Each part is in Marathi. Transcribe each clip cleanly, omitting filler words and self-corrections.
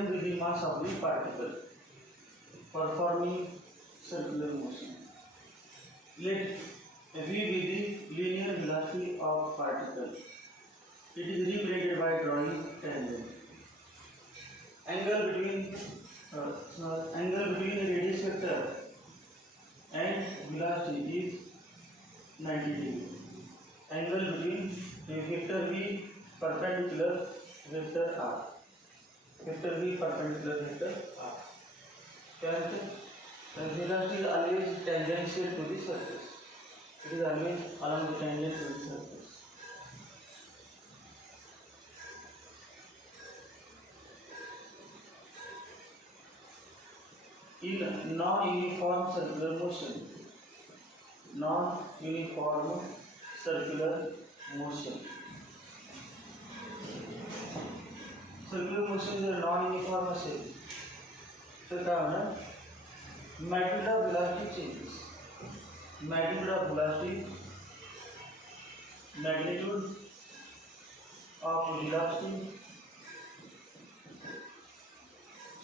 equilibrium with the mass of the particle performing circular motion. Let V be the linear velocity of particle. It is represented by drawing tangent. Angle between the radius vector and velocity is 90 degree. Angle between vector V perpendicular vector R. Vector V perpendicular vector R. The velocity is always tangential to the surface. It is always along the tangent to the surface. In non-uniform circular motion, non-uniform circular motion. Circular motion is non-uniform असेल तर काय होणार? Magnitude of velocity changes. Magnitude of velocity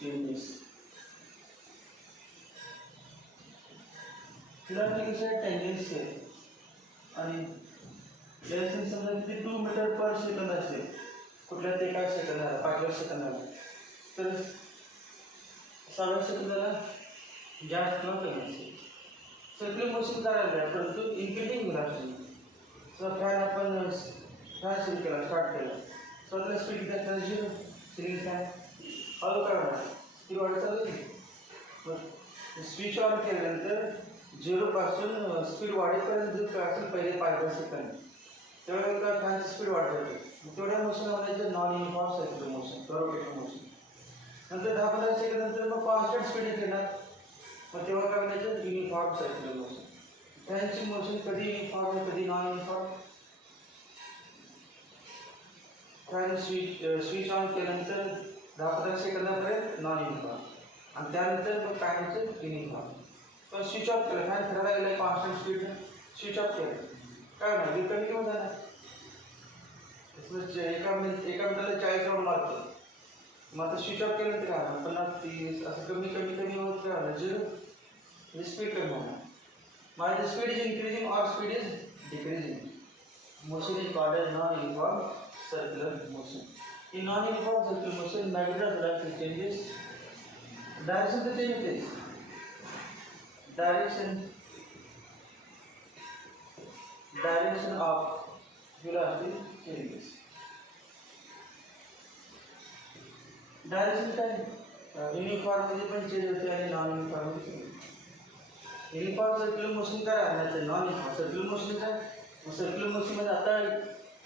changes. Velocity is tangential आणि याचे समजा किती 2 मीटर पर सेकंद असेल कुठल्या ते काय सेकंदाला 5 सेकंदाला तर 6 सेकंदाला जास्त किंवा कमी असेल. सर्क्युलर मोशन करायला आहे परंतु इन्क्रीजिंग व्हेलॉसिटी. सो फॅन आपण फॅन सुरू केला स्टार्ट केला स्वतःला स्पीड किती असणार 0 सिलिंग फॅन हळू करणार स्पीड वाढत चालू स्विच ऑन केल्यानंतर 0 पासून स्पीड वाढेपर्यंत जर काय असेल पहिले 5 सेकंद त्यावेळेला काय फॅनची स्पीड वाढत जाते तेवढ्या मोशन म्हणायचं non uniform circular motion rotating motion. नंतर 10-15 सेकंद नंतर मग कॉन्स्टंट स्पीड येणार मग तेव्हा काय म्हणायचं युनिफॉर्म सर्क्युलर मोशन. फॅनची मोशन कधी युनिफॉर्म आहे कधी non uniform. Fan switch on केल्यानंतर 10-15 सेकंदापर्यंत नॉन युनिफॉर्म आणि त्यानंतर मग काय म्हणायचं युनिफॉर्म. पण स्विच ऑफ केलं फॅन फिरायला गेला कॉन्स्टंट स्पीड स्विच ऑफ केलं काय होणार बिल कमी किंवा जाणार एका मिनिटाला 40 राऊंड मारतो मग आता स्विच ऑफ केलं तर काय होणार 50-30 असं कमी होत काय होणार 0 स्पीड कमी होणार. माझी speed is increasing or speed is decreasing. Motion is called as non uniform circular motion. In non-uniform circular motion, magnitude of velocity changes. Direction the same is. Direction of velocity changes. Direction काय युनिफॉर्म मध्ये पण चेंज होते आणि नॉन युनिफॉर्म मध्ये चेंज. युनिफॉर्म सर्क्युलर मोशन काय आहे नॉन युनिफॉर्म सर्क्युलर मोशन काय सर्क्युलर मोशन मध्ये आता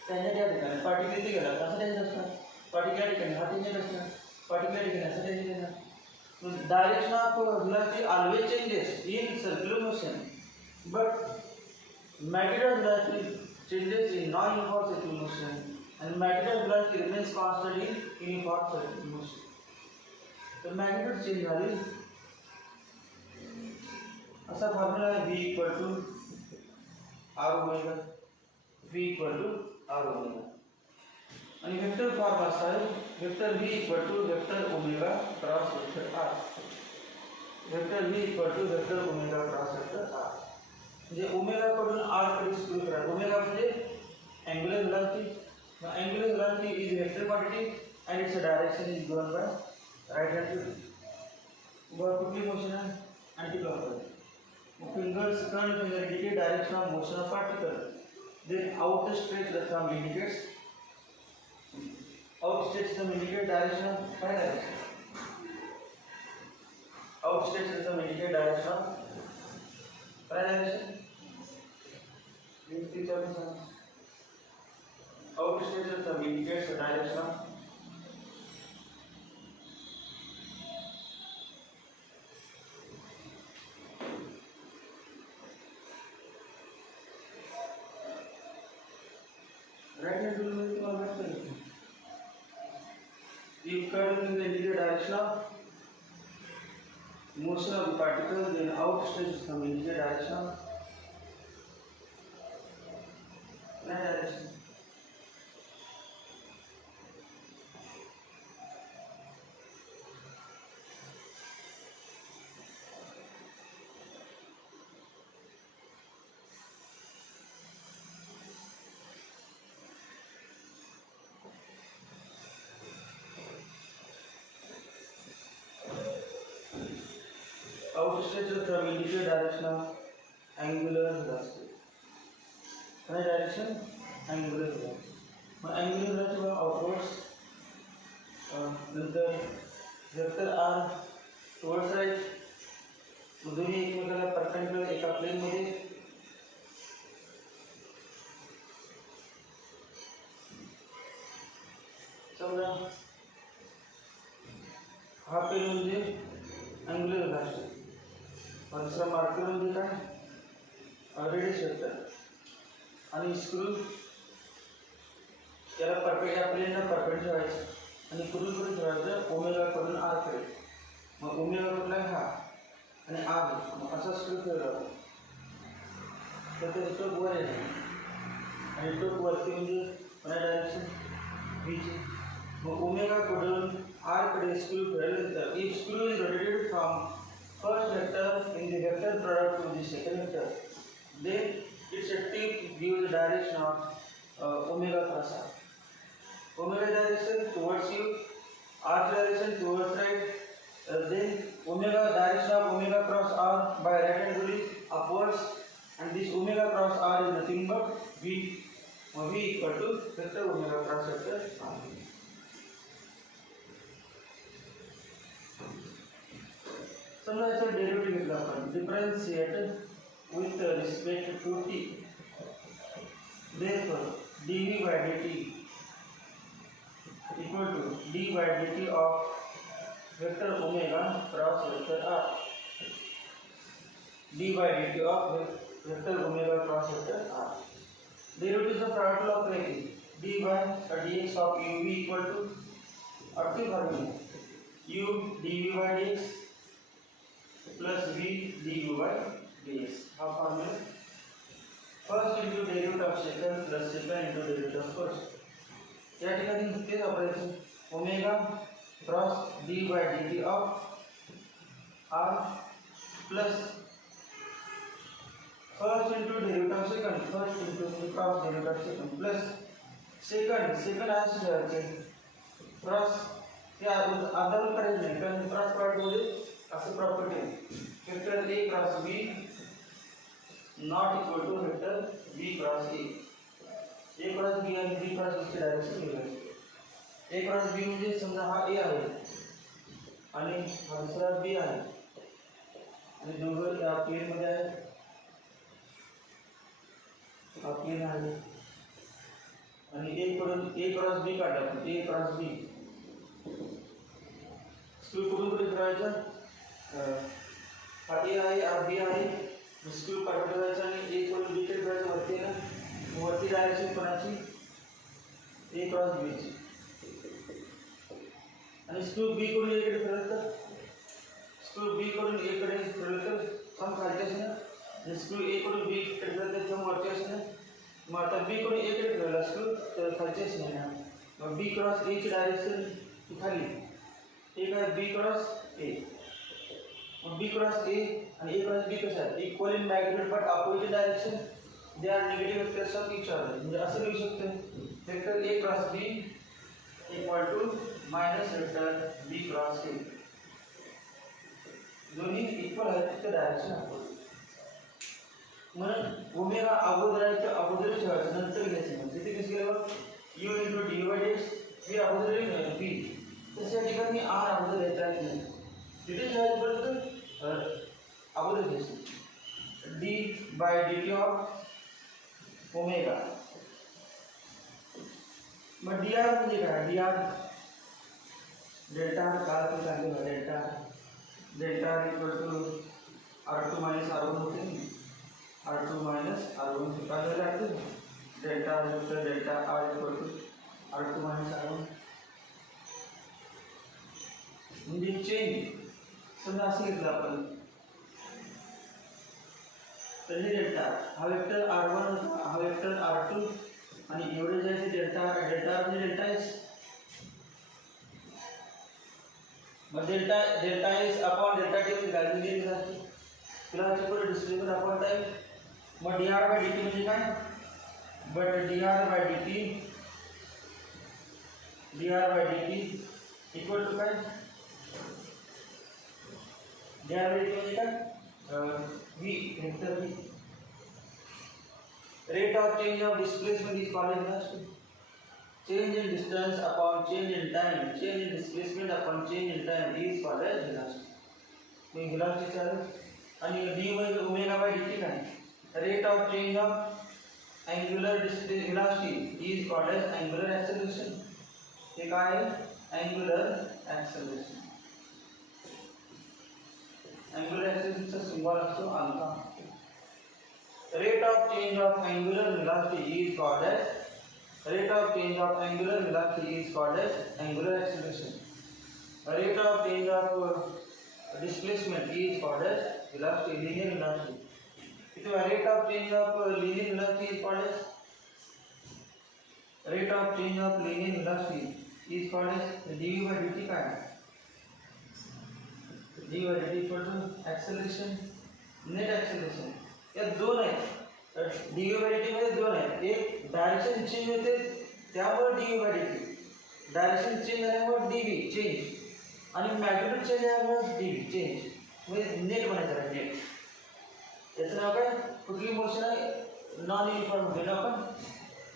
त्यांच्या त्या ठिकाणी पार्टिकल इथे गेला असं त्यांचं असणार पार्टिकल ठिकाणी हा टेंजन असणार पार्टिकल ठिकाणी असं टेंजन येणार. Direction of velocity always changes in circular motion, but magnitude of velocity changes in non-uniform circular motion, and magnitude of velocity remains constant in uniform circular motion. The magnitude change झाली असा formula V equal to R omega V equal to R omega आणि वेक्टर फॉर्म असा आहे vector V equal to vector omega cross vector R. Vector V equal to vector omega cross vector R म्हणजे ओमेगा कडून R कडे सुरू करा. ओमेगा म्हणजे angular velocity. Now angular velocity is vector quantity and its direction is given by right hand to कुठली मोशन आहे anti clockwise. Fingers curl finger indicate direction of motion of particle. Then outstretched thumb indicates direction of right direction. Outstretched thumb indicate direction of right direction. Outstretched thumb indicates the direction of right hand rule में क्या बात करें? If curl in the direction of motion of the particle, then outstretched thumb indicate direction of right direction. Outstretch thumb indicate direction of angular velocity. काय डायरेक्शन अँग्युलर व्हेलॉसिटी. मग अँग्युलर व्हेलॉसिटी आउटवर्ड्स. नंतर वेक्टर आर टुवर्ड्स राईट. दोन्ही एकमेकाला परपेंडिक्युलर एका प्लेनमध्ये. समजा हा पेन म्हणजे अँग्युलर व्हेलॉसिटी. दुसरा मार्कर म्हणजे काय रेडियस वेक्टर. आणि स्क्रू त्याला परपेंडिक्युलर या प्लेनला परपेंडिक्युलर ठेवायचं आणि कुठून ठेवायचं ओमेगाकडून आरकडे. मग ओमेगा कुठला आहे हा आणि आर. मग असा स्क्रू ठेवला तर ते टोक वर येणार आणि टोक वरती म्हणजे डायरेक्शन बीची. मग ओमेगाकडून आरकडे स्क्रू ठेवल्यानंतर if screw is rotated from first vector in the vector product to the second vector, then its tip gives the direction of omega cross r. Omega direction towards you, r direction towards right. Then omega direction of omega cross r by right angle is upwards, and this omega cross r is nothing but v. V equal to vector omega cross vector r. समजा याचा डेरिव्हेटिव्ह घेतला आपण differentiate with respect to t. Therefore, dv by dt equal to d by dt of vector omega cross vector r. d by dt of vector omega cross vector r. Derivative is the product law of dy dx of uv equal to active formula u dv by dx plus v du by dx. How formula? First into derivative of second plus second into derivative of first. या ठिकाणी तेच वापरायचं omega cross D by D T of R plus first into derivative of second, first into cross derivative of second plus second आज ठेवायचे क्रॉस. ते आदर करायचं नाही कारण क्रॉस प्रॉडक्टमध्ये असं प्रॉपर्टी आहे vector A cross B not equal to vector v cross a. a cross b आणि b cross a चे डायरेक्शन वेगळे. a cross b म्हणजे समजा हा a आहे आणि हा दुसरा b आहे आणि दोघं या प्लेन मध्ये आहेत. हा प्लेन आहे आणि a क्रॉस b काढला आपण a क्रॉस b. स्क्रू कुठून कुठे ठेवायचं हा a आहे हा b आहे. स्क्रू पाठवायचा आणि एक वर बी कडे ठेवायचं वरती ना. वरती डायरेक्शन कोणाची ए क्रॉस बी ची आणि स्क्रू बी कडून ए कडे ठेवलं तर स्क्रू बी कडून ए कडे ठेवलं तर सम खालची असते ना. स्क्रू ए कडून बी कडे ठेवलं तर सम वरती असते ना. मग आता बी कडून ए कडे ठेवला स्क्रू तर खालची असते ना. मग बी क्रॉस ए ची डायरेक्शन खाली एक आहे B cross A. B cross A and A cross B कशा आहेत equal in magnitude but opposite direction. They are negative vectors of each other. म्हणजे असं लिहू शकतो vector A cross B equal to minus vector B cross A. दोन्ही इक्वल आहेत फक्त डायरेक्शन अपोजिट. म्हणून ओमेगा अगोदर आहे तर अगोदर ठेवायचं नंतर घ्यायचं. म्हणजे तिथे कसं केलं u into D by dx हे अगोदर लिहिलं b. तशा ठिकाणी r अगोदर येता येत नाही. तिथे ठेवायचं परत अगोदर घ्यायचं D by D T of omega. मग डी आर म्हणजे काय डी आर डेल्टा आर काल पण सांगितलं delta R equal to R2 minus R1 होते R2 मायनस R1 से काय झालं आहे delta R equal delta R equal to R2 minus R1 म्हणजे चेंज. समजा असं घेतलं आपण तर हे डेल्टा हा वेक्टर R1 होता हा वेक्टर R2 आणि एवढे जे डेल्टा म्हणजे डेल्टा एस. मग delta S upon delta T म्हणजे व्हॅल्यू दिली जाते. तुला ह्याच्या पुढे डिस्क्रिप्शन अपॉन टाईप. मग D R by D T म्हणजे काय but D R by D T equal to काय ड्युरेबिलिटी म्हणजे काय v vector v rate of change of displacement is called velocity. Change in distance upon change in time, change in displacement upon change in time is called as velocity. मग velocity चा आणि d म्हणजे ओमेगा बाय dt काय rate of change of angular velocity is called as angular acceleration. हे काय आहे angular acceleration. angular acceleration चा सिम्बॉल असतो alpha. Rate of change of angular velocity is called as angular acceleration. Rate of change of displacement is called as velocity, linear velocity. So rate of change of linear velocity is called as dv by dt काय dv by dt equal to acceleration, net acceleration. या दोन आहेत dv by dt मध्ये दोन आहेत. एक डायरेक्शन चेंज होते त्यामुळे dv by dt, direction change झाल्यामुळे dv चेंज आणि मॅग्निट्यूड चेंज झाल्यामुळे dv चेंज, म्हणजे नेट बनायचं आहे नेट. याचं नाव काय कुठली मोशन आहे नॉन युनिफॉर्म मध्ये ना आपण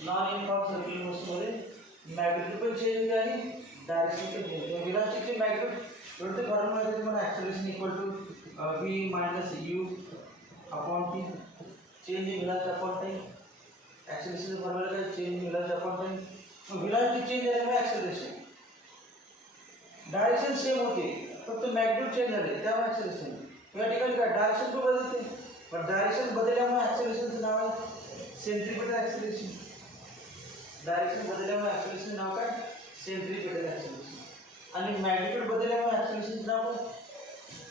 नॉन युनिफॉर्म सर्क्युलर मोशन मध्ये मॅग्निट्यूड पण चेंज होते आणि डायरेक्शन पण चेंज होते. वेलोसिटीचे मॅग्निट्यूड एवढे फॉर्म्युला आहे तुम्हाला acceleration equal to v minus u upon t, change in velocity upon time. acceleration formula काय change in velocity upon time. मग velocity चेंज झाल्यामुळे acceleration, डायरेक्शन सेम होते फक्त मॅग्निट्यूड चेंज झाले त्यामुळे acceleration. या ठिकाणी काय डायरेक्शन पण बदलते पण डायरेक्शन बदलल्यामुळे acceleration नाव आहे सेंट्रिपेटल acceleration. डायरेक्शन बदलल्यामुळे acceleration नाव काय सेंट्रिपेटल acceleration. आणि मॅग्निट्यूड बदलल्यामुळे acceleration नाव काय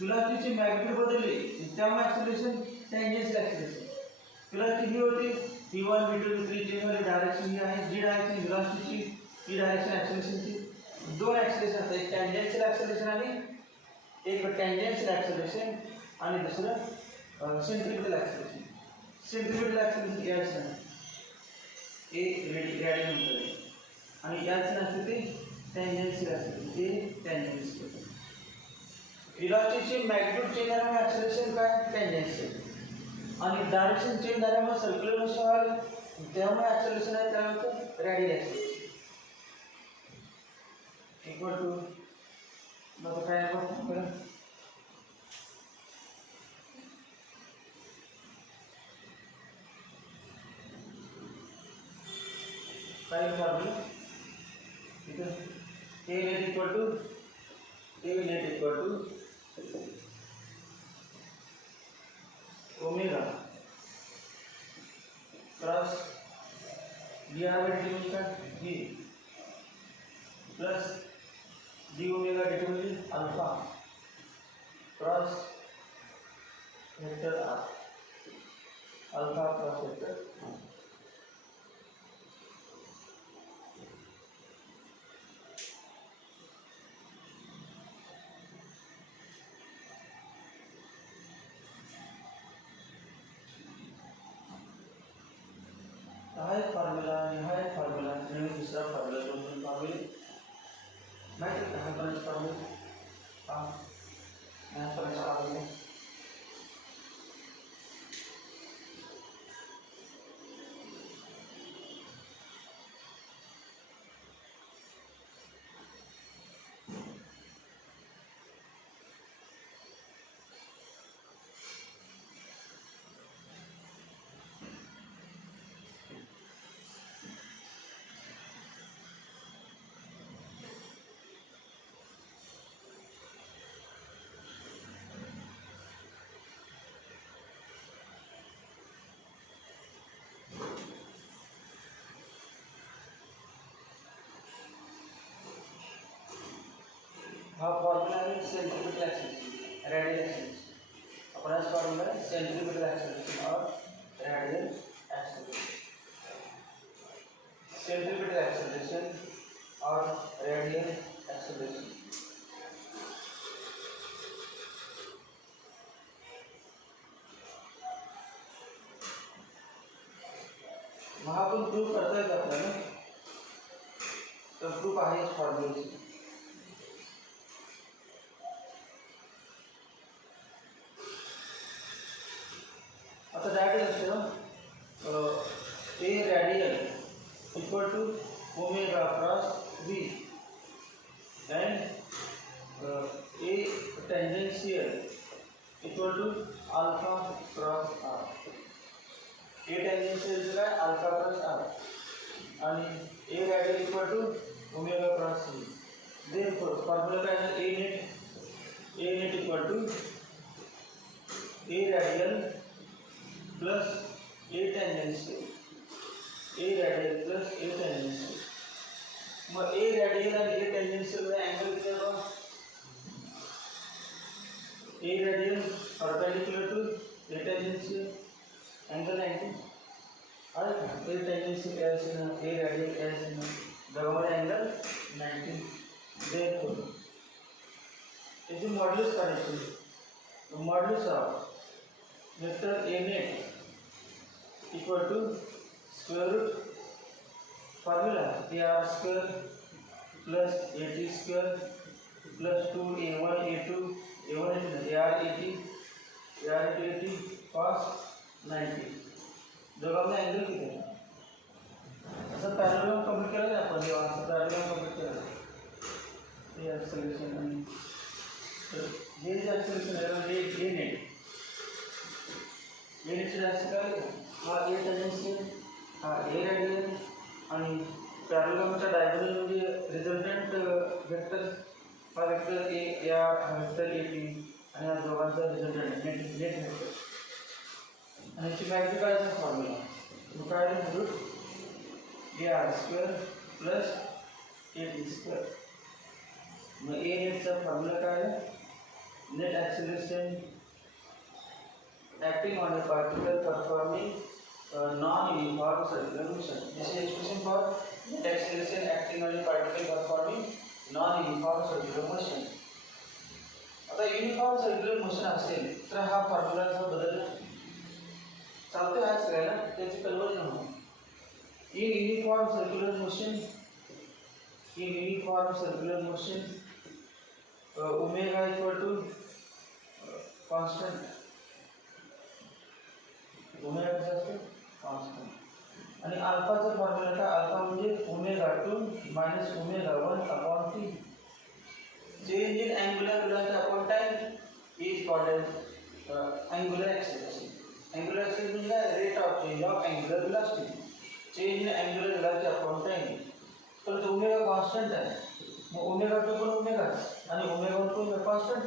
velocity ची मॅग्निट्यूड बदलली त्यामुळे acceleration tangential acceleration. velocity ही होती v1 v2 v3 ची वाली डायरेक्शन ही आहे जी डायरेक्शन velocity ची ही डायरेक्शन acceleration ची. दोन acceleration असतात, एक tangential acceleration आणि दुसरं centripetal acceleration. centripetal acceleration याच आहे ए ग्रेडियंट मध्ये आणि याच असते ते tangential acceleration, ते tangential. velocity ची मॅग्निट्यूड चेंज झाल्यामुळे acceleration काय tangential आणि डायरेक्शन चेंज झाल्यामुळे सर्क्युलर मोशन व्हायला त्यामुळे acceleration आहे त्यामुळे रेडियल acceleration इक्वल टू मग काय आपण काय फॉर्म्युला इथे a net equal to omega cross d r by dt का v plus d omega dt म्हणजे alpha cross vector r, alpha cross vector formula आणि दुसरा फॉर्म्युला दोन फॉर्म्युले माहिती आहे का फॉर्म्युला हा फॉर्म्युला आहे सेंट्रिपेटल एक्सेलरेशन, रेडियल एक्सेलरेशन. अपना फॉर्मूला है सेंट्रिपेटल एक्सेलरेशन और रेडियल एक्सेलरेशन. सेंट्रिपेटल एक्सेलरेशन और रेडियल एक्सेलरेशन. वहाँ पण प्रूफ करता येतं आपल्याला, तर प्रूफ आहे formulation. Tangential equal to alpha cross R. A tangential काय अल्फा क्रॉस आर आणि A radial equal to omega cross C. Therefore formula काय आहे A net equal to A radial plus A tangential. A radial plus A tangential. मग ए रॅडियल आणि ए टेंजेन्शियल मध्ये अँगल किती आहे? A radial perpendicular to A tangential angle 90 आहे का? ए टेंजेन्शियल काय असेल ना ए रॅडियल काय असेल ना दोघांमध्ये अँगल 90. देयरफॉर याची मॉड्युलस काढायची. Modulus of vector A net equal to square root formula A R square plus A T square plus 2a1 a2 a1 A R A T cos 90. दोघांचा अँगल किती आहे? असं पॅरलल कम्प्लीट केलं ना आपण जेव्हा असं पॅरलल कम्प्लीट केलं हे ॲक्सेलरेशन आणि तर हे जे ॲक्सेलरेशन आहे हे नेटची जास्त काय हा ए टेंजेन्शियल हा ए रॅडियल आणि पॅरललच्या डायगोनल म्हणजे रिझल्टंट वेक्टर हा वेक्टर ए या वेक्टर ए टी आणि या दोघांचा रिझल्टंट नेट वेक्टर आणि याची व्हॅल्यू काय आहे फॉर्म्युला मग काय आहे root A R square plus A T square. मग ए नेटचा फॉर्म्युला काय आहे net acceleration acting on a particle performing non-uniform circular motion. This is expression for net acceleration acting on a particle performing non-uniform circular motion. आता युनिफॉर्म सर्क्युलर मोशन असेल तर हा फॉर्म्युला जर बदलला चालतो आहे सगळ्याला त्याची कल्पना होणार. In uniform circular motion omega equal to constant omega कसं असतं कॉन्स्टंट आणि अल्फाचा फॉर्म्युला काय अल्फा म्हणजे omega 2 minus omega 1 upon T. Change in angular velocity upon time is called as angular acceleration. Angular acceleration म्हणजे काय rate of change of angular velocity. Change in angular velocity upon time. तर ओमेगा कॉन्स्टंट आहे मग ओमेगा 2 पण ओमेगा आणि ओमेगा 1 पण कॉन्स्टंट.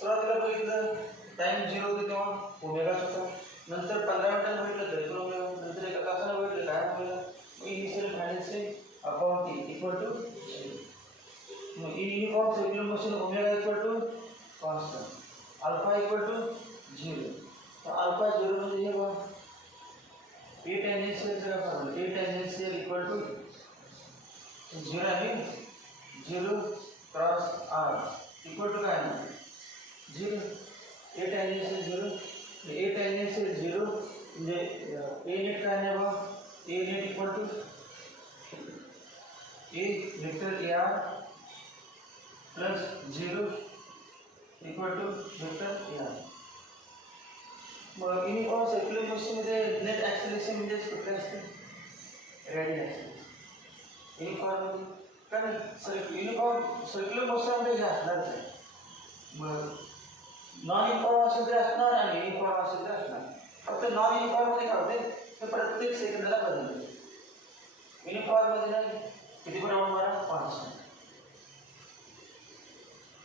सुरुवातीला बघितलं टाइम 0 होतं तेव्हा ओमेगा होता नंतर 15 मिनिटांनी भेटलं तरी पण ओमेगा नंतर एका तासानं भेटलं काय ओमेगा मग initial final upon T equal to मग uniform circular motion omega equal to constant alpha equal to 0. तर अल्फा 0 म्हणजे हे बघा ए टेंजेन्शियलचा formula A tangential equal to 0 आहे 0 क्रॉस आर इक्वल टू काय 0. ए टेंजेन्शियल 0 ए टेंजेन्शियल 0 म्हणजे ए नेट काय आहे बघा A net equal to A vector A R plus 0 equal to vector A R. मग युनिफॉर्म सर्क्युलर मोशनमध्ये नेट ॲक्सेलरेशन म्हणजे कुठले असते रॅडियल ॲक्सेलरेशन. युनिफॉर्म काय नाही युनिफॉर्म सर्क्युलर मोशनमध्ये हे असणारच आहे. मग नॉन युनिफॉर्म असेल तर असणार आणि युनिफॉर्म असेल तर असणार. फक्त नॉन युनिफॉर्ममध्ये काय होते ते प्रत्येक सेकंदाला बदलते. युनिफॉर्ममध्ये नाही किती प्रमाण मारा 5.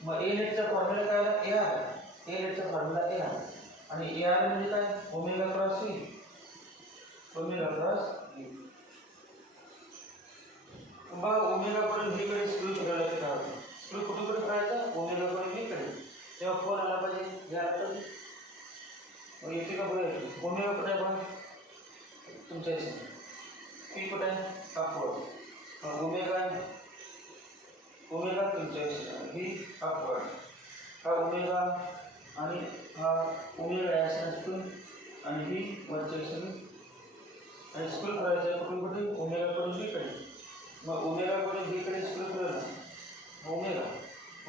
मग ए नेटचा फॉर्म्युला काय आला ए आर ए नेटचा फॉर्म्युला ए आर आणि ए आर म्हणजे काय omega cross C omega cross A. बघा ओमेगा कडून व्ही कडे स्क्रू फिरवला तर काय होतं स्क्रू कुठे कुठे फिरायचा ओमेगा कडून व्ही कडे तेव्हा फोन आला पाहिजे या आपण येते का बघा ओमेगा कुठे आहे बघा तुमच्या पी कुठे आहे अपवर्ड ओमेगा तुमच्या व्ही अपवर्ड हा ओमेगा आणि हा ओमेगा याच्यातून आणि व्ही वरच्या दिशेने आणि स्क्रू फिरायचा कुठून कुठे ओमेगा कडून व्ही कडे. मग ओमेगा कडून व्ही कडे स्क्रू फिरवला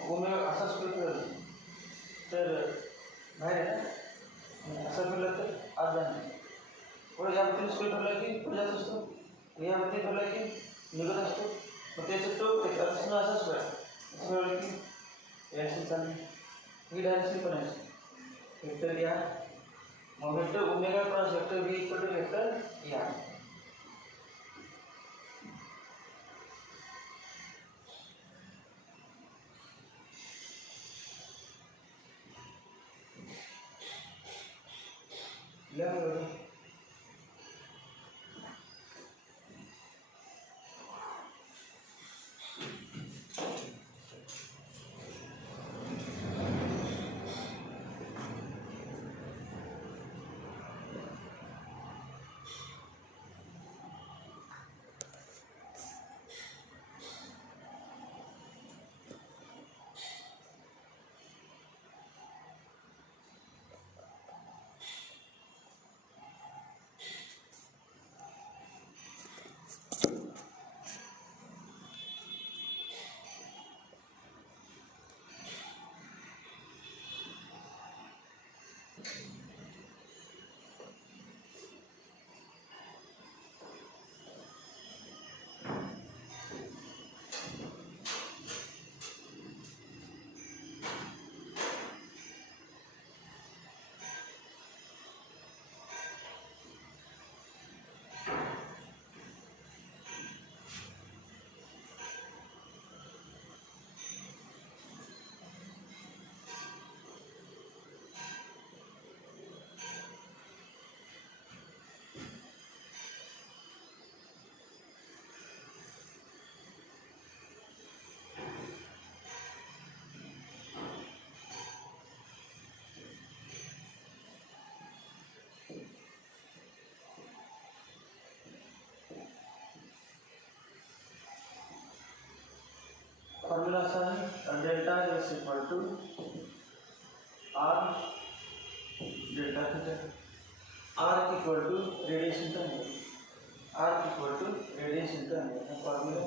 ओमेगा असा स्क्रू फिरवला तर बाहेर आहे असं फिरलं तर आज जाणार पुढे या वरती स्क्रू फिरला की पुढे जात असतो या वरती फिरला की निघत असतो. मग त्याचं टोक असं असंच फिरलं की याशी चालली ही डायरेक्शन पण आहे. वेक्टर घ्या, मग vector omega cross vector V equal to vector या. फॉर्मूला असा आहे, delta S equal to R delta theta. R equal to रेडिएशनचा अँगल, आर इक्वल टू रेडिएशनचा अँगल. हा फॉर्म्युला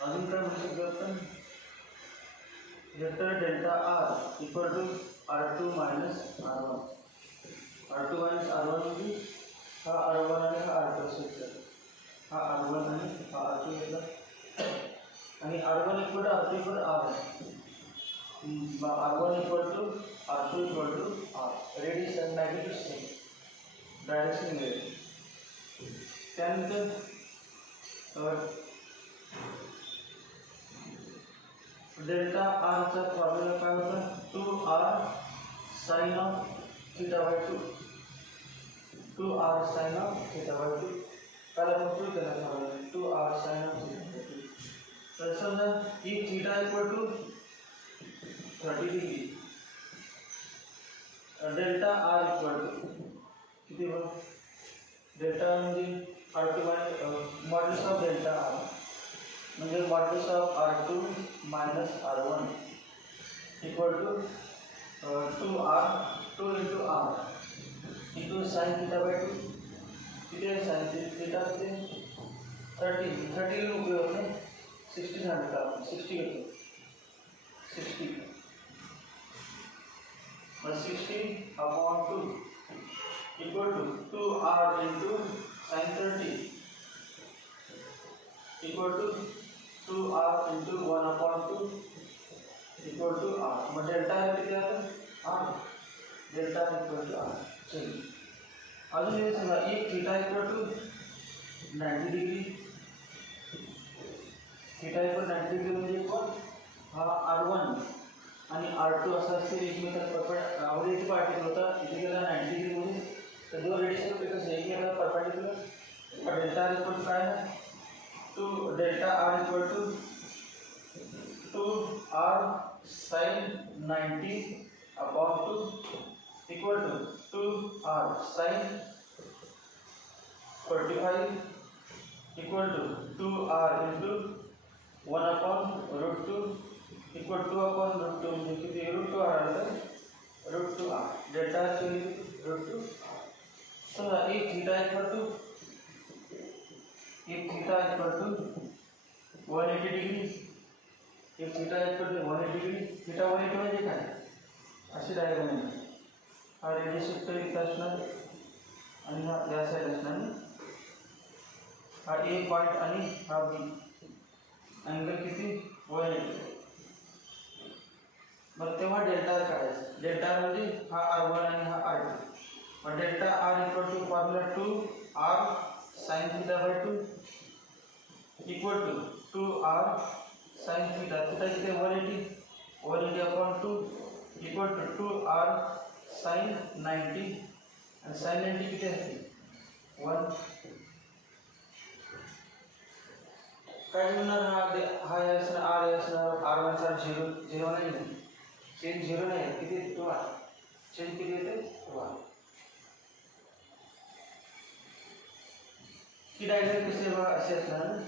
अजून काय म्हणू शकतो आपण, vector delta R equal to R2 minus R1. R2 minus R1 म्हणजे हा R1 आणि हा R2 असेल. हा R1 आणि हा R2 घेतला आणि R1 equal to R2 equal R आहे. R1 equal to R2 equal to R. Radiation magnetic same direction मिळेल. त्यानंतर डेल्टा आरचा फॉर्म्युला काय होता, 2R sine of theta by 2. 2R sine of theta by 2. काल आपण प्रूव्ह केला formula 2R sine of theta by 2. तर समजा ही theta equal to 30 degree, delta R equal to किती बघ, डेल्टा म्हणजे R2 minus modulus of delta R म्हणजे modulus of R2 minus R1 equal to 2R 2 into R into sine theta by 2. किती आहे साइन थीटा ते 30 उपयोग नाही, 60 सांगितलं आपण, 60 घेतो, 60 मग 60 upon 2 equal to 2R into sine 30 equal to 2R into 1 upon 2 equal to R. मग डेल्टा किती आता R, delta equal to R. चलिए अजून हे सांगा, एक theta equal to 90 degree, theta equal 90 degree म्हणजे कोण, हा R1 आणि R2 असा असतील एकमेकांना परपेंडिक्युलर. इथे पार्टिकल होता, इथे गेला 90 डिग्री मध्ये, तर दोन रेडिएशन पेक्षा एकमेकांना परपेंडिक्युलर. डेल्टा इक्वल टू काय आहे, 2 delta R equal to 2R sine 90 upon 2 equal to 2R sine 45 equal to 2R into 1 upon root 2 equal 2 upon root 2 म्हणजे किती, रूट 2R आलं, रूट 2R. Delta route 2. समजा एक थीटा इक्वल टू 180 डिग्री, एक theta equal to 180 degree. Theta 180 म्हणजे काय, अशी डायग्राम आहे. हा रेडिएशन इथं असणार आणि हा या साईड असणार. हा ए पॉईंट आणि हा बी अँगल किती 180. मग तेव्हा डेल्टा आर काढायचं. डेल्टा आर म्हणजे हा R1 आणि हा R2. मग delta R equal to formula 2R sin theta by 2 equal to 2R sin theta. Theta किती 180 upon 2 equal to 2R sin 90 आणि sin 90 किती असते 1. काय म्हणणार हा आर असणार R1 चा 0 नाही, चेंज 0 नाही, किती 1 चेंज किती येते 1. की डायग्राम कशी बघा अशी असणार ना.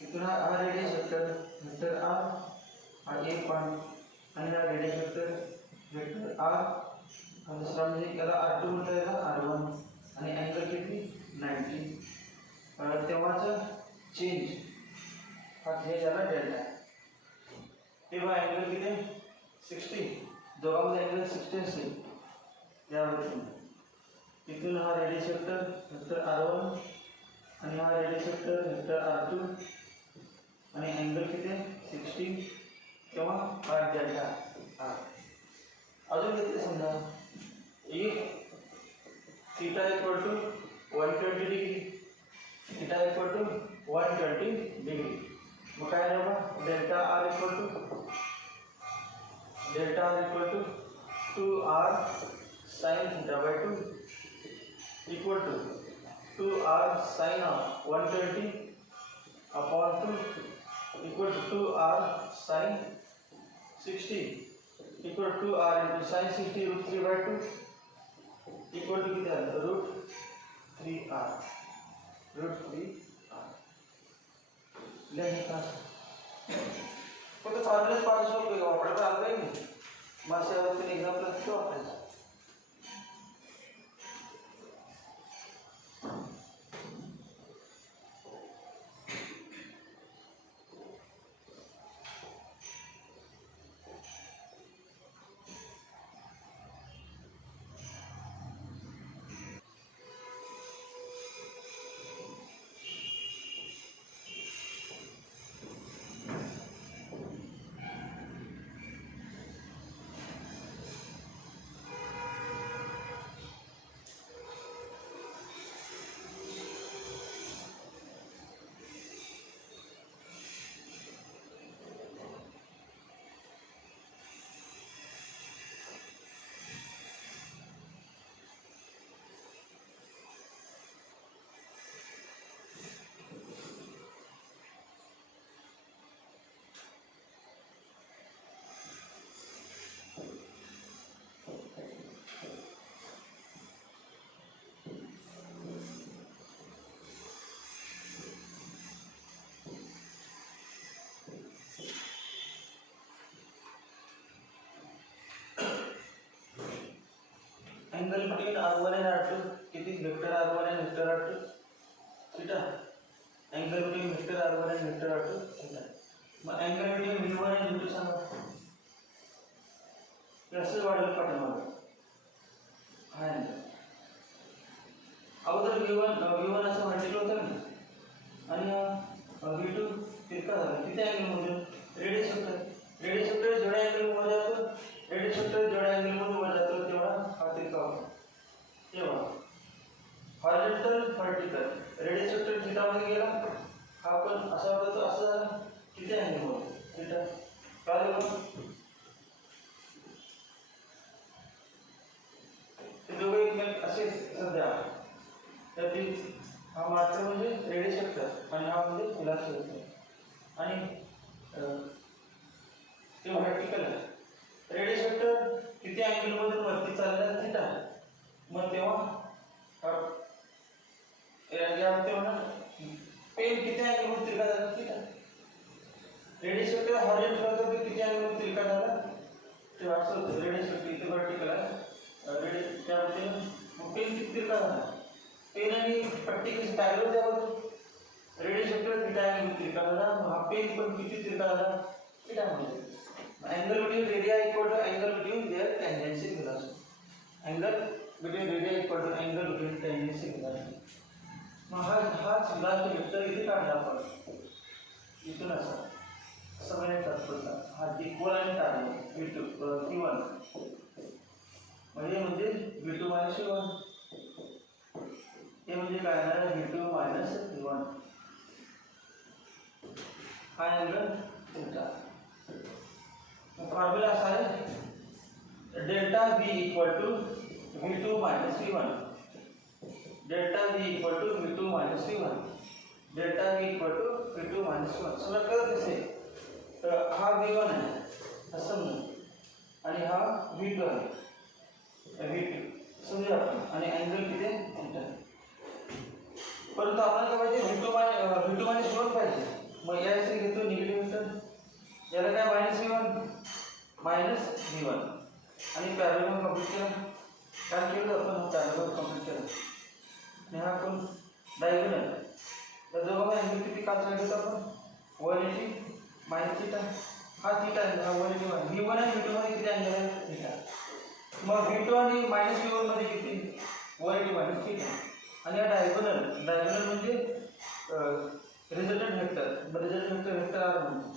इथून हा रेडियस वेक्टर आर, हा ए पॉईंट आणि हा रेडियस वेक्टर आर, हा दुसरा म्हणजे याला R2 म्हणता येईल R1 आणि अँगल किती 90. तेव्हाचा चेंज हा हे झाला डेल्टा. तेव्हा अँगल किती 60, दोघांमध्ये अँगल 60 असेल यावरून. इथून हा रेडियस वेक्टर R1 आणि हा रेडियस वेक्टर R2 आणि अँगल किती 60. तेव्हा हा डेल्टा आर. अजून किती समजा if theta equal to 120 degree, theta equal to 120 degree. मग काय राहिलं delta R equal to 2R sin theta by 2 equal to 2R sin 120 upon 2 equal to 2R sin 60 equal to 2R into sin 60 √3 by 2 equal to किती आलं √3R. लिहायचं का फक्त फॉर्म्युलाच पार्टिसिपेट वापरायला आलं काही नाही. मासे एक्झाम्पल किती वापरायचं. Angle between R1 and R2 किती vector R1 and vector R2 theta. Angle between vector R1 and vector R2 theta. मग angle between V1 and V2 सांगा कसं वाढेल पाठीमागे हा एंगल. अगोदर V1 असं व्हर्टिकल होतं ना आणि V2 तिरका झाला. किती अँगल मध्ये रेडियस वेक्टर जेवढा अँगल मध्ये जातो रेडियस वेक्टर जेवढा अँगल मध्ये वर जातो तेवढा हा तिरका होतो. तेव्हा horizontal vertical radius vector theta मध्ये गेला हा पण असा होता तो असं झाला. किती अँगल मध्ये थीटा काय झालं ते दोघे एकमेक असे सध्या त्यातील हा मात्र म्हणजे रेडियस वेक्टर आणि हा म्हणजे फिलॉसॉफी वेक्टर आणि ते व्हर्टिकल आहे. रेडियस वेक्टर किती अँगल मधून वरती चालला थीटा. मग तेव्हा यामध्ये म्हणा पेन किती अँगल मध्ये तिरका झाला थीटा. रेडियस वेक्टर हॉरिझॉन्टल होता तो किती अँगल मध्ये तिरका झाला ते असं होतं. रेडियस वेक्टर इथे व्हर्टिकल आहे रेडियस त्यामध्ये मग पेन किती तिरका झाला. पेन आणि पट्टी कशी पॅरलल द्यावं. रेडियस वेक्टर थीटा अँगल तिरका झाला. हा पेन पण किती तिरका झाला थीटा मध्ये. angle between radii equal to angle between their tangential velocity. Angle between radii equal to angle between tangential velocity. मग हाच लास्ट वेक्टर इथे काढला आपण इथून असा सगळ्या तात्पुरता हा इक्वल आणि काढला V2 V1 म्हणजे V2 मायनस V1 हे म्हणजे काय येणार V2 मायनस V1 हा अँगल थीटा फॉर्म्युला असा आहे delta V equal to V2 minus V1 delta V equal to V2 minus V1 delta V equal to V2 minus V1 समजा कळत असेल तर हा V1 आहे असं म्हणू आणि हा V2 आहे V2 समजूया आपण आणि अँगल किती आहे थीटा परंतु आपल्याला काय पाहिजे V2 मायनस V1 पाहिजे मग या इथे घेतो निगेटिव्ह वेक्टर याला काय मायनस V1 आणि पॅरलल कंप्लीट केला काय केलं आपण पॅरलल कंप्लीट केलं आणि हा कोण डायगोनल तर जो बघा अँगल किती काढला घेतो आपण 180 मायनस थीटा हा थीटा आहे हा 180 V1 आणि V2 मध्ये किती अँगल आहे थीटा मग V2 आणि मायनस V1 मध्ये किती 180 मायनस थीटा आणि हा डायगोनल म्हणजे रिजल्टंट वेक्टर R म्हणतो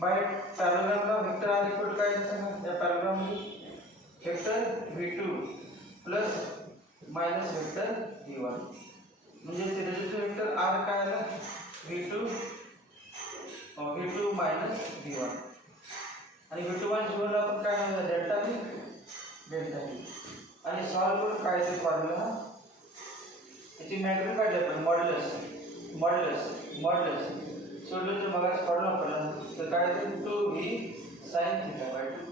बाय पॅराग्राफला वेक्टर R इक्वल काय सांगा या पॅराग्राफमध्ये vector V2 plus minus vector V1 म्हणजे ते रिजल्टंट वेक्टर R काय आला V2 मायनस V1 आणि V2 मायनस V1 ला आपण काय म्हणतो डेल्टा V आणि सॉल्व्ह करून काय ते फॉर्म्युला याची मॅग्निट्यूड काढली आपण मॉड्युलस सोडलं तर मग फॉर्म्युला वापरला तर काय ते 2V sin θ/2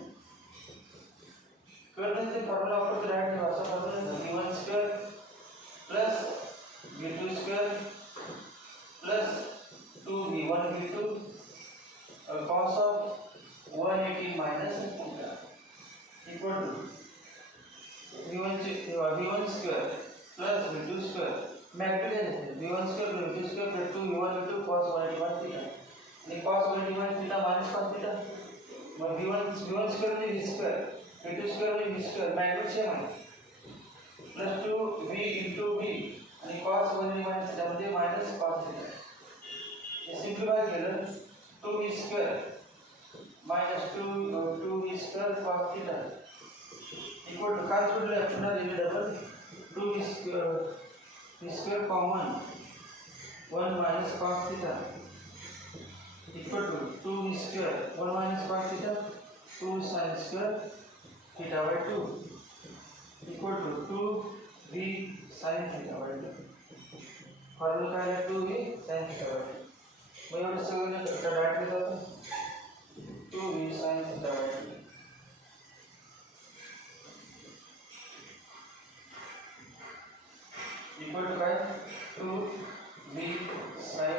कळलं ते फॉर्म्युला वापरतो डायरेक्ट असा formula V1² plus V2² plus 2V1 V2 cos of 180 minus theta equal to V1 square plus V2 square magnitude V1 square plus V2 square plus 2V1 V2 cos 180 theta and cos 180 theta minus cos theta मग V1 square म्हणजे V square V2 square म्हणजे V square magnitude सेम आहे plus 2V into V आणि cos 180 theta म्हणजे minus cos theta हे सिम्प्लिफाय केलं 2V square minus 2V square cos theta equal to काय सोडलं पुन्हा लिहिले double 2V square common 1 minus cos theta equal to 2V square 1 minus cos theta 2 sin square theta by 2 equal to 2V sin theta by 2 formula काय आहे 2V sin theta by 2 मग एवढं सगळं डायरेक्टली जातं 2V sin theta by 2 equal to काय 2V sin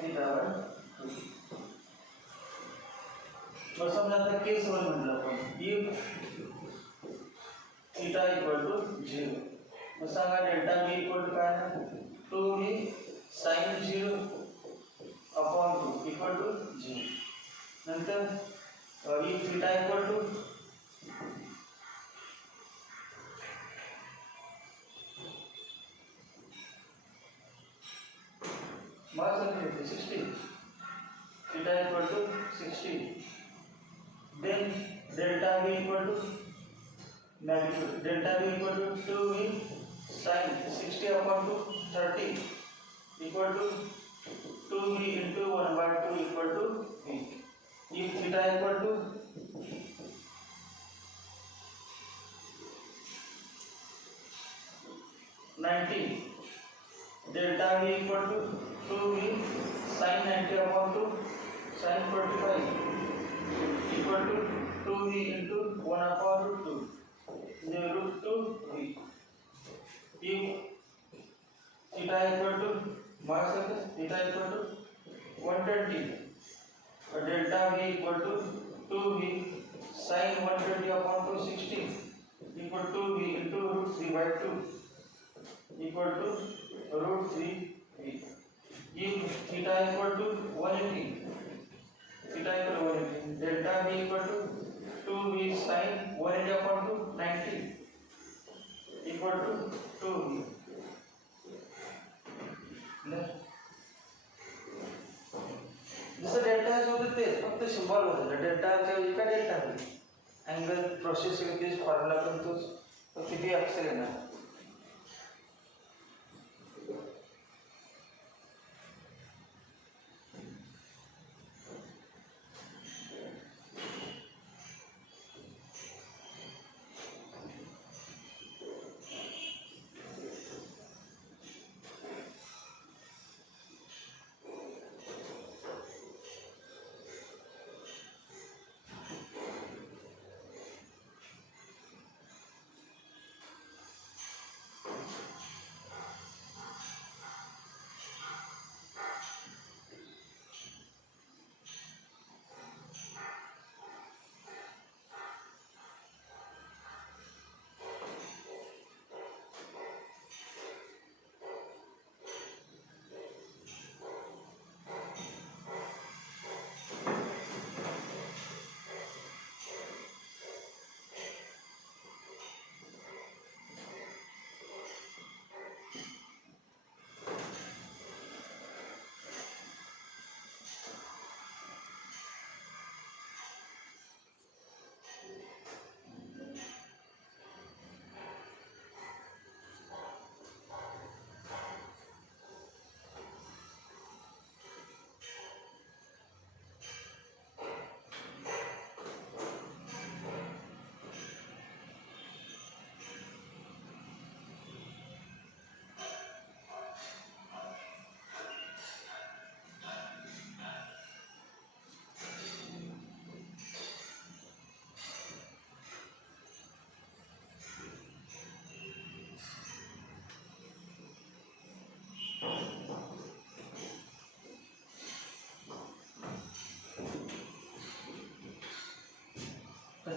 theta by 2 मग समजा आता केस 1 म्हटलं आपण if theta equal to 0 मग सांगा डेल्टा V equal to काय 2V sin 0 upon 2 equal to 0 नंतर if theta equal to mass 60 theta equal to 60 then delta V equal to magnitude delta V equal to 2V sin 60 upon 2 30 equal to 2V into 1 by 2 equal to V if theta equal to 90 delta V equal to 2V sin 90 upon 2 sin 45 equal to 2V into 1 upon root 2 the root 2V if theta equal to mass theta equal to 120 delta V equal to 2V sin 120 upon 260 equal to V into root 3 by 2 equal to root 3V if theta equal to 180 theta equal to 180 delta V equal to 2V sin 180 upon 2 90 equal to 2V जसं डेल्टा एच होतं ते फक्त सिम्बॉल बदललं, डेल्टा च्या ऐवजी काय डेल्टा होईल, अँगल प्रोसेस तेच फॉर्म्युला पण तोच, फक्त बी अक्षर येणार.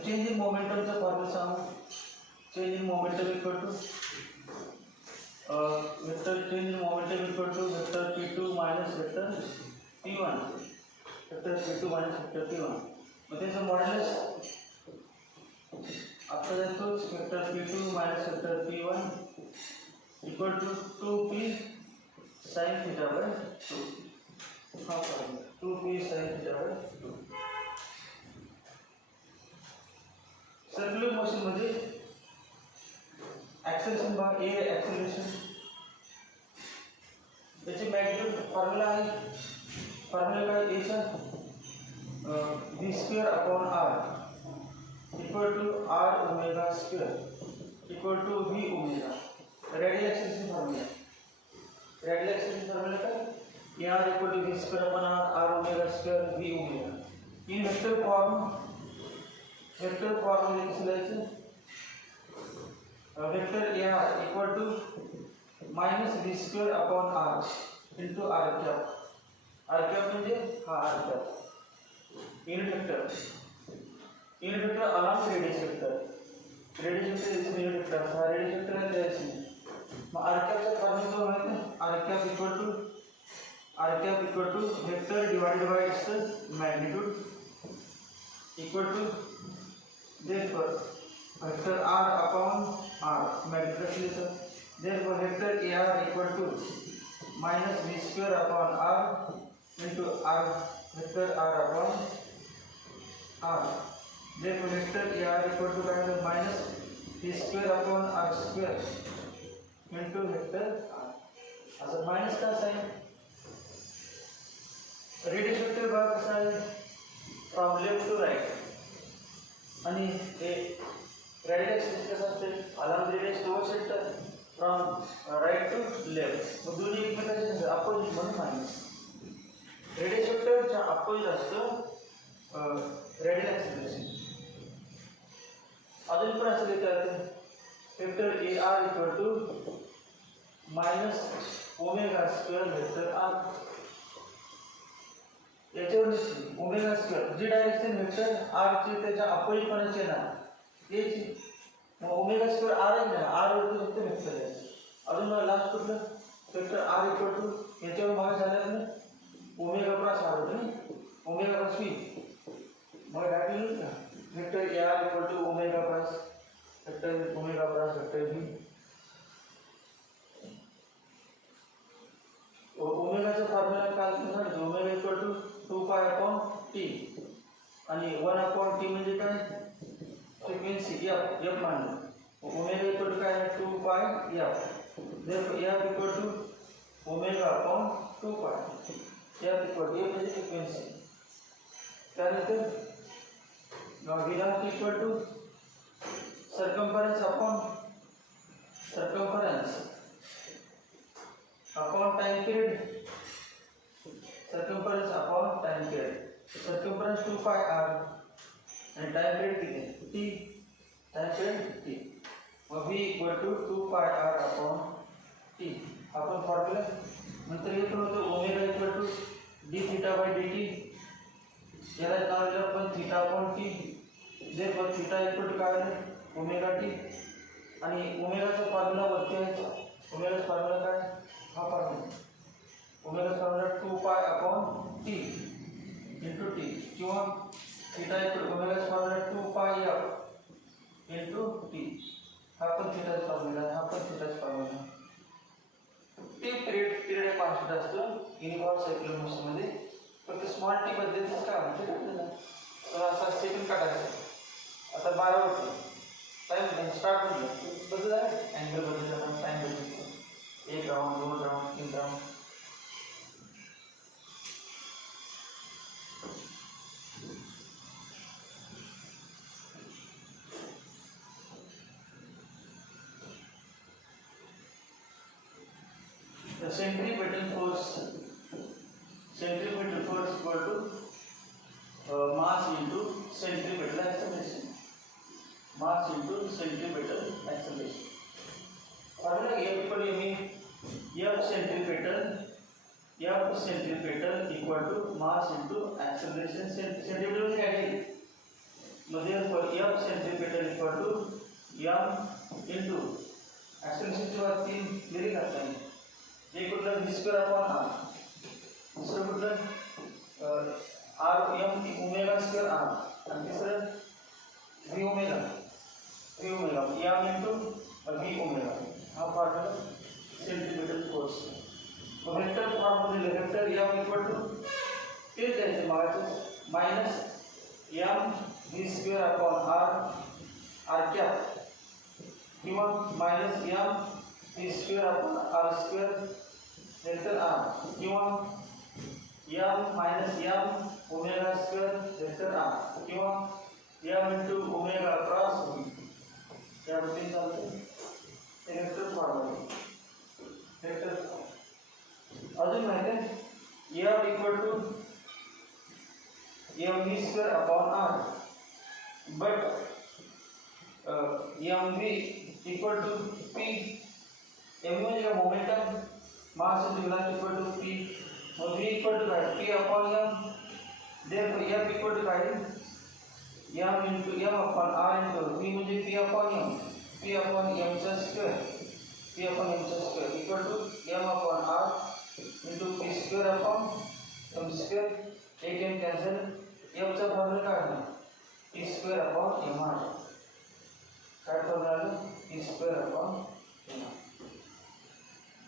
चेंज इन मोमेंटमचा फॉर्म्युला सांगू. Change in momentum equal to vector change in momentum equal to vector p2 minus vector p1, vector p2 minus vector p1. मग त्याचं मॉड्युलस आता जातोच vector p2 minus vector p1 equal to 2p sin theta by 2. हा formula 2p sin theta by 2. Circular motion मध्ये ऍक्सेलरेशन भाग ए ऍक्सेलरेशन त्याची मॅग्निट्यूड फॉर्म्युला आहे. फॉर्म्युला काय ए चा v² upon r equal to r omega square equal to v omega. Radial acceleration formula, radial acceleration formula काय r equal to v² upon r omega square v omega. In vector form vector form में लिखायचं vector ar equal to minus v² upon r into r cap. r cap म्हणजे हा r cap. Unit vector along radius vector, radius vector is unit vector. हा रेडियस वेक्टर आहे त्याची. मग r कॅपचा फॉर्म्युला काय आहे, r cap equal to vector divided by its magnitude equal to therefore vector r upon r magnitude. Therefore vector ar equal to minus v² upon r into r vector r upon r. Therefore vector ar equal to minus v² upon r square into vector r. असं माइनस का साइन रेडियस वेक्टर भाग कसा आहे फ्रॉम लेफ्ट टू राइट आणि ते रेडियल ऍक्सिस कसं असते along radius towards centre from right to left. मग दोन्ही एकमेकांचे अपोजिट म्हणून मायनस. रेडियस वेक्टरच्या अपोजिट असतं रेडियल ऍक्सिलरेशन. अजून पण असं लिहिता येतं vector ar equal to minus omega square vector r. याच्यावर ओमेगा स्क्वेअर जी डायरेक्शन वेक्टर r चे त्याच्या अपोजिट कोणाचे ना याची. मग ओमेगा स्क्वेअर r आहे ना, r वरती फक्त वेक्टर आहे. अजून लास्ट कुठलं वेक्टर r इक्वल टू याच्यावर मागे झालं ना ओमेगा प्लस r होतं ना, ओमेगा प्लस v. मग टाकलं ना vector ar equal to omega plus vector omega plus vector v आणि 1/t म्हणजे काय फ्रिक्वेन्सी एफ एफ मानलं ओमेगा इक्वल टू काय 2 pi F therefore F equal to omega upon 2 pi F equal to म्हणजे फ्रिक्वेन्सी त्यानंतर velocity equal to circumference upon time period circumference upon time period circumference 2 pi r and time period किती t time period t व v equal to 2 pi r upon t आपण फॉर्म्युला नंतर हे पण होतं omega equal to d theta by dt याला नाव दिलं आपण theta upon t therefore theta equal to काय आहे ओमेगा टी आणि ओमेगाचा फॉर्म्युला वरती आहे ओमेगाचा फॉर्म्युला काय हा formula ओमेगाचा formula 2 pi upon T into T किंवा थीटा इक्वल ओमेगाचा formula 2 pi F into T हा पण थीटाचा फॉर्म्युला हा पण थीटाचा फॉर्म्युला ते पिरियड कॉन्स्टंट असतो युनिफॉर्म सर्क्युलर मोशनमध्ये फक्त स्मॉल टी पद्धतीचं काय म्हणजे तर असा सेकंड काढायचा आता 12 होतं टाइम स्टार्ट होईल बदल आहे अँगल बदलला पण टाइम बदलतो 1 round 2 round 3 round the centripetal force equal to mass into centripetal acceleration mass into centripetal acceleration formula F equal to F centripetal equal to mass into acceleration centripetal काय आहे मध्ये F centripetal equal to m into acceleration ची बात 3 क्लियर करता है एक कुठलं v स्क्वेअर अपॉन r दुसरं कुठलं r m omega square r आणि तिसरं v omega m into v omega हा formula centripetal force vector form मध्ये वेक्टर m इक्वल टू ते द्यायचं मागायचं minus m v square upon r cap किंवा minus m v square upon r square vector r किंवा m minus m omega square vector r किंवा m into omega cross v यामध्ये चालतं ते वेक्टर फॉर्म वेक्टर अजून माहिती आहे m equal to mv square upon r but mv equal to p mv म्हणजे momentum mass of velocity equal to p और v इक्वल टू काय p upon m therefore f equal to काय m into m upon r into v म्हणजे p अपॉन m चा square equal to m upon r into p square upon m square एक m कॅन्सल m चा फॉर्म्युला काय आहे p स्क्वेअर अपॉन mr काय formula p square upon mr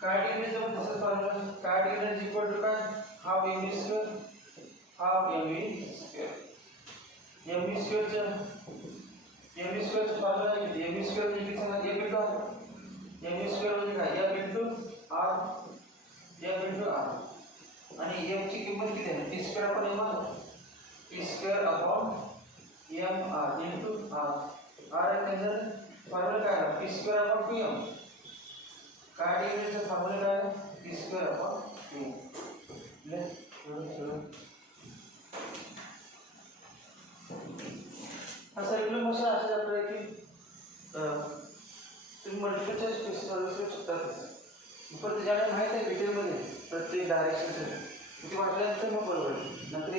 कार्डियन जब तसं फॉर्म्युला कार्डियन इक्वल टू काय half mv square mv square चा फॉर्म्युला किती mv स्क्वेअर म्हणजे किती सांगा f into r mv square म्हणजे काय f into r आणि f ची किंमत किती आहे p square upon mr p square upon mr into r आहे फॉर्म्युला काय आहे p स्क्वेअर अपॉन pm कार्डियनचा फॉर्म्युला काय आहे p स्क्वेअर अपॉन pm ले असं रेग्युलर मोशन असे आपल्याला की तुम्ही मल्टिपल चॉईस क्वेश्चन सॉल्व्ह करू शकता पण ज्याला माहीत आहे डिटेलमध्ये प्रत्येक डायरेक्शन किती वाटल्यानंतर मग बरोबर नंतर